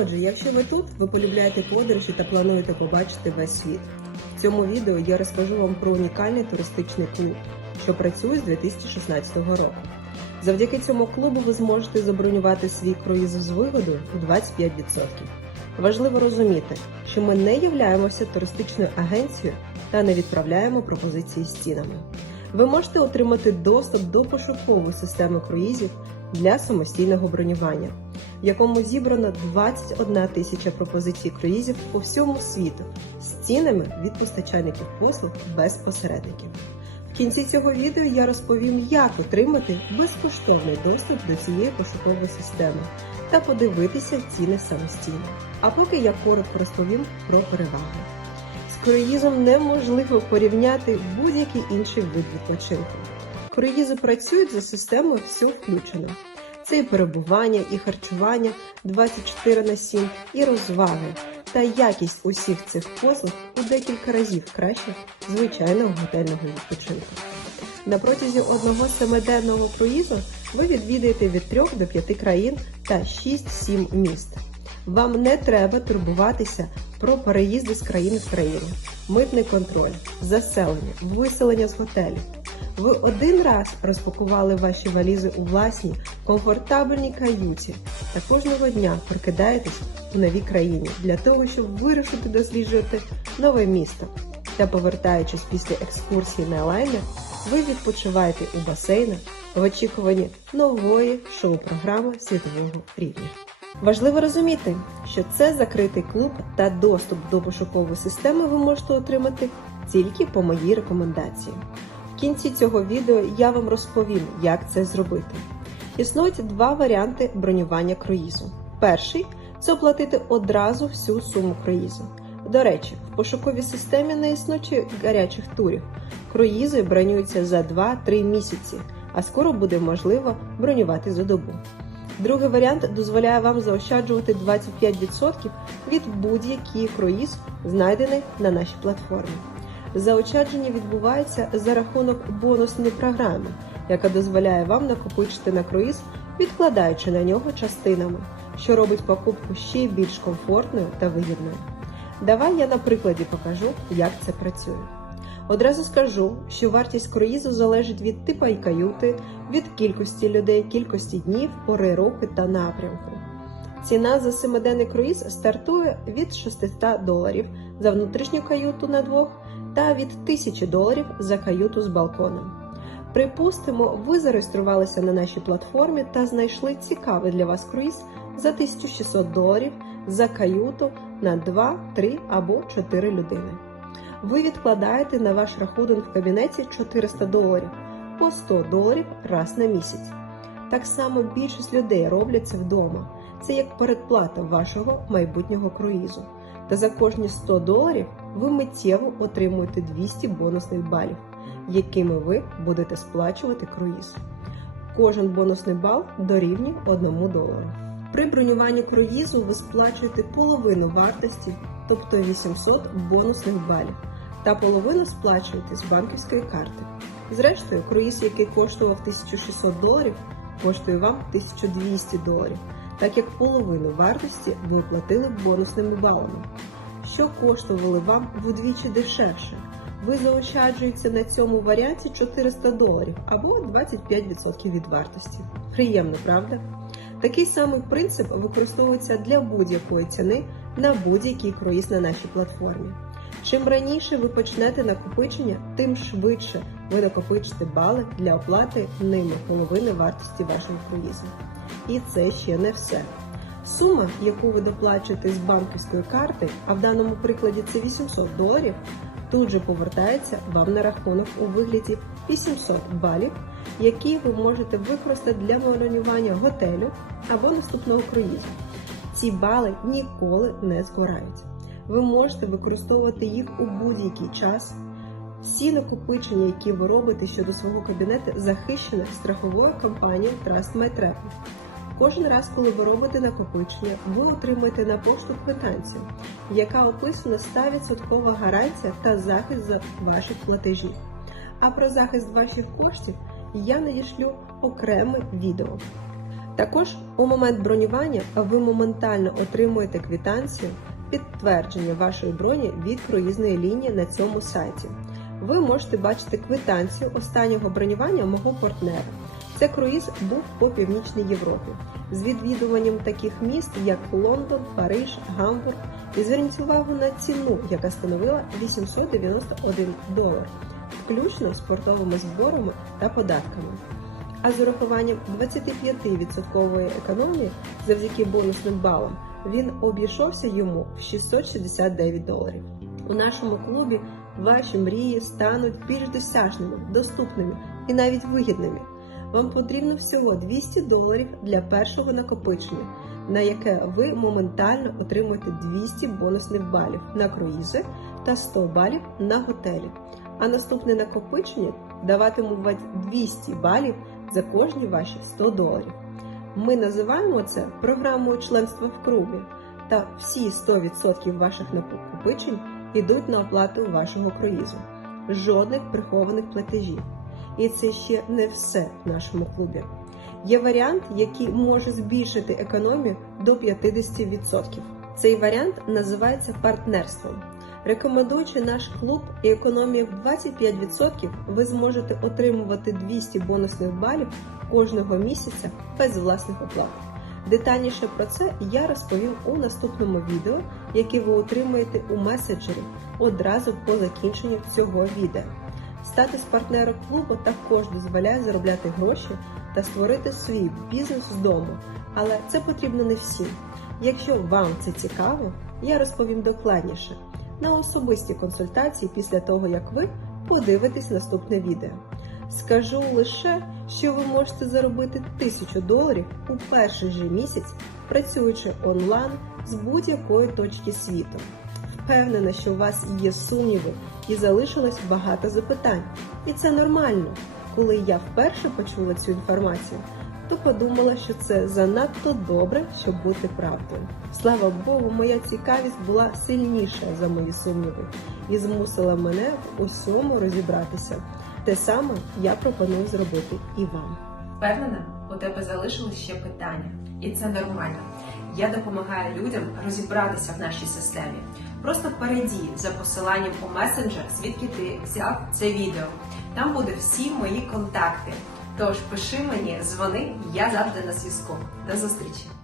Отже, якщо ви тут, ви полюбляєте подорожі та плануєте побачити весь світ. В цьому відео я розкажу вам про унікальний туристичний клуб, що працює з 2016 року. Завдяки цьому клубу ви зможете забронювати свій круїз з вигодою у 25%. Важливо розуміти, що ми не являємося туристичною агенцією та не відправляємо пропозиції з цінами. Ви можете отримати доступ до пошукової системи круїзів для самостійного бронювання, в якому зібрано 21 тисяча пропозицій круїзів по всьому світу з цінами від постачальників послуг без посередників. В кінці цього відео я розповім, як отримати безкоштовний доступ до цієї пошукової системи та подивитися ціни самостійно. А поки я коротко розповім про переваги. З круїзом неможливо порівняти будь-який інший вид відпочинку. Круїзи працюють за системою все включено. Це і перебування, і харчування 24 на 7, і розваги. Та якість усіх цих послуг у декілька разів краще звичайного готельного відпочинку. На протязі одного семиденного круїзу ви відвідаєте від 3 до 5 країн та 6-7 міст. Вам не треба турбуватися про переїзди з країни в країну, митний контроль, заселення, виселення з готелів. Ви один раз розпакували ваші валізи у власній комфортабельній каюті та кожного дня прикидаєтесь у новій країні для того, щоб вирушити досліджувати нове місто. Та повертаючись після екскурсії на лайнер, ви відпочиваєте у басейнах в очікуванні нової шоу-програми світового рівня. Важливо розуміти, що це закритий клуб та доступ до пошукової системи ви можете отримати тільки по моїй рекомендації. В кінці цього відео я вам розповім, як це зробити. Існують два варіанти бронювання круїзу. Перший це оплатити одразу всю суму круїзу. До речі, в пошуковій системі не існує гарячих турів. Круїзи бронюються за 2-3 місяці, а скоро буде можливо бронювати за добу. Другий варіант дозволяє вам заощаджувати 25% від будь-який круїз, знайдений на нашій платформі. Заощадження відбувається за рахунок бонусної програми, яка дозволяє вам накопичити на круїз, відкладаючи на нього частинами, що робить покупку ще більш комфортною та вигідною. Давай я на прикладі покажу, як це працює. Одразу скажу, що вартість круїзу залежить від типу і каюти, від кількості людей, кількості днів, пори року та напрямку. Ціна за семиденний круїз стартує від 600 доларів за внутрішню каюту на двох та від 1000 доларів за каюту з балконом. Припустимо, ви зареєструвалися на нашій платформі та знайшли цікавий для вас круїз за 1600 доларів за каюту на 2, 3 або 4 людини. Ви відкладаєте на ваш рахунок в кабінеті 400 доларів по 100 доларів раз на місяць. Так само більшість людей роблять це вдома. Це як передплата вашого майбутнього круїзу. Та за кожні 100 доларів ви миттєво отримуєте 200 бонусних балів, якими ви будете сплачувати круїз. Кожен бонусний бал дорівнює 1 долару. При бронюванні круїзу ви сплачуєте половину вартості, тобто 800 бонусних балів, та половину сплачуєте з банківської карти. Зрештою, круїз, який коштував 1600 доларів, коштує вам 1200 доларів, так як половину вартості ви оплатили бонусними балами, що коштували вам вдвічі дешевше. Ви заощаджуєте на цьому варіанті 400 доларів або 25% від вартості. Приємно, правда? Такий самий принцип використовується для будь-якої ціни на будь-який круїз на нашій платформі. Чим раніше ви почнете накопичення, тим швидше ви накопичите бали для оплати ними половини вартості вашого круїзу. І це ще не все. Сума, яку ви доплачуєте з банківської карти, а в даному прикладі це 800 доларів, тут же повертається вам на рахунок у вигляді 800 балів, які ви можете використати для бронювання готелю або наступного круїзу. Ці бали ніколи не згорають. Ви можете використовувати їх у будь-який час. Всі накопичення, які ви робите щодо свого кабінету, захищені страховою компанією Trust My Travel. Кожен раз, коли ви робите накопичення, ви отримуєте на пошту квитанцію, яка описана 100% гарантія та захист за ваших платежів. А про захист ваших коштів я надішлю окреме відео. Також У момент бронювання ви моментально отримуєте квитанцію підтвердження вашої броні від круїзної лінії на цьому сайті. Ви можете бачити квитанцію останнього бронювання мого партнера. Це круїз був по північній Європі з відвідуванням таких міст, як Лондон, Париж, Гамбург. І зверніть увагу на ціну, яка становила 891 долар, включно з портовими зборами та податками. А з урахуванням 25% економії завдяки бонусним балам він обійшовся йому в 669 доларів. У нашому клубі ваші мрії стануть більш досяжними, доступними і навіть вигідними. Вам потрібно всього 200 доларів для першого накопичення, на яке ви моментально отримуєте 200 бонусних балів на круїзи та 100 балів на готелі. А наступне накопичення даватимуть 200 балів за кожні ваші 100 доларів. Ми називаємо це програмою членства в клубі, та всі 100% ваших накопичень йдуть на оплату вашого круїзу. Жодних прихованих платежів. І це ще не все в нашому клубі. Є варіант, який може збільшити економію до 50%. Цей варіант називається партнерством. Рекомендуючи наш клуб і економію в 25%, ви зможете отримувати 200 бонусних балів кожного місяця без власних оплат. Детальніше про це я розповім у наступному відео, яке ви отримаєте у меседжері одразу по закінченню цього відео. Статус партнера клубу також дозволяє заробляти гроші та створити свій бізнес з дому, але це потрібно не всім. Якщо вам це цікаво, я розповім докладніше на особисті консультації після того, як ви подивитесь наступне відео. Скажу лише, що ви можете заробити 1000 доларів у перший же місяць, працюючи онлайн з будь-якої точки світу. Впевнена, що у вас є сумніви і залишилось багато запитань. І це нормально. Коли я вперше почула цю інформацію, то подумала, що це занадто добре, щоб бути правдою. Слава Богу, моя цікавість була сильніша за мої сумніви і змусила мене в усьому розібратися. Те саме я пропоную зробити і вам. Впевнена, у тебе залишились ще питання, і це нормально. Я допомагаю людям розібратися в нашій системі. Просто перейді за посиланням у месенджер, звідки ти взяв це відео. Там буде всі мої контакти. Тож пиши мені, дзвони, я завжди на зв'язку. До зустрічі!